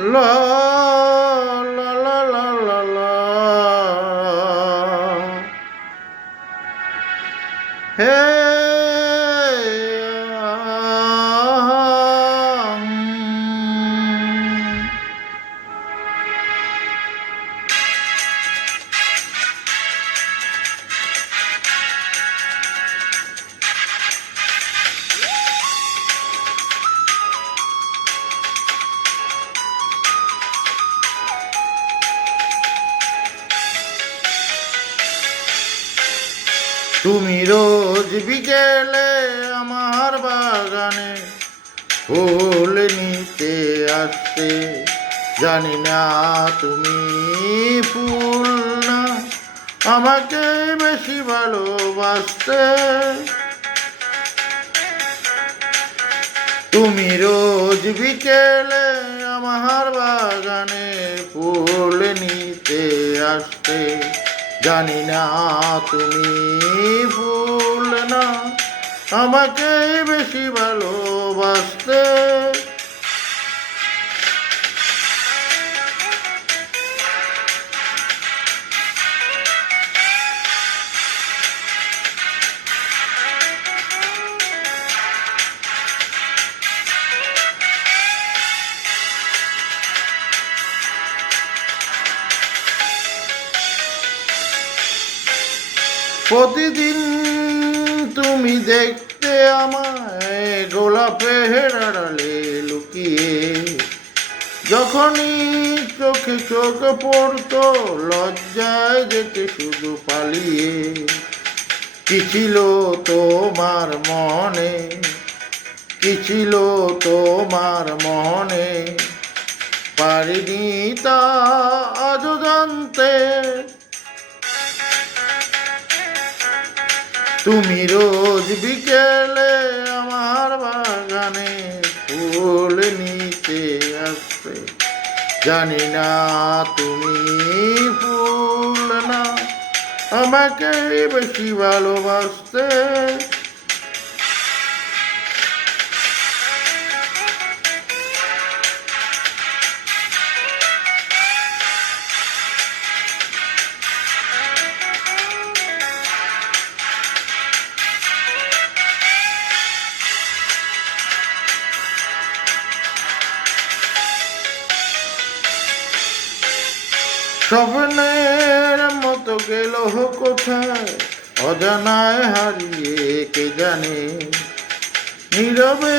লা লা লা লা লা লা হে তুমি রোজ বিকেলে আমার বাগানে ফুল নিতে আসতে, জানি না তুমি ফুল না আমাকে বেশি ভালোবাসতে। তুমি রোজ বিকেলে আমার বাগানে ফুল নিতে আসতে, জানি না তুমি ফুল না আমাকে বেশি ভালোবাসতে। প্রতিদিন তুমি দেখতে আমায় গোলাপের আড়ালে লুকিয়ে, যখনই চোখে চোখ পড়তো লজ্জায় যেতে শুধু পালিয়ে। কি ছিল তোমার মনে, কি ছিল তোমার মনে, পারিনি তা আজও জানতে। তুমি রোজ বিকেলে আমার বাগানে ফুল নিতে আসতে, জানি না তুমি ফুল না আমাকে বেশি ভালোবাসতে। স্বপ্নের মতো গেল কোথায় অজানায় হারিয়ে কে জানে, নীরবে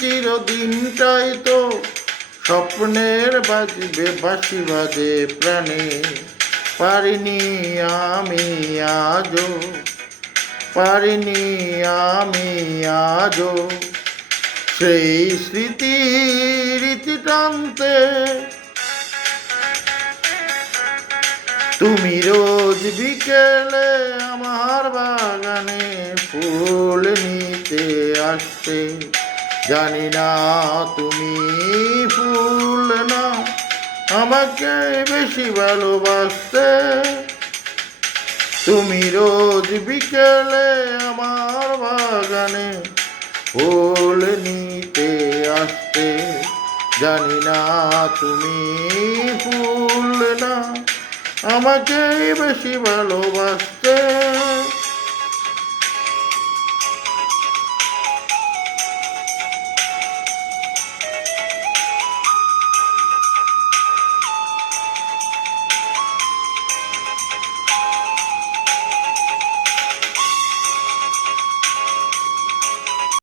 চিরদিনটাই তো স্বপ্নের বাজবে বাঁশি বাজে প্রাণে। পারিনি আমি আজও, পারিনি আমি আজও সেই স্মৃতির ইতি টানতে। তুমি রোজ বিকেলে আমার বাগানে ফুল নিতে আসতে, জানি না তুমি ফুল না আমাকে বেশি ভালোবাসতে। তুমি রোজ বিকেলে আমার বাগানে ফুল নিতে আসতে, জানি না তুমি ফুল না আমাকে বেশি ভালোবাসতে।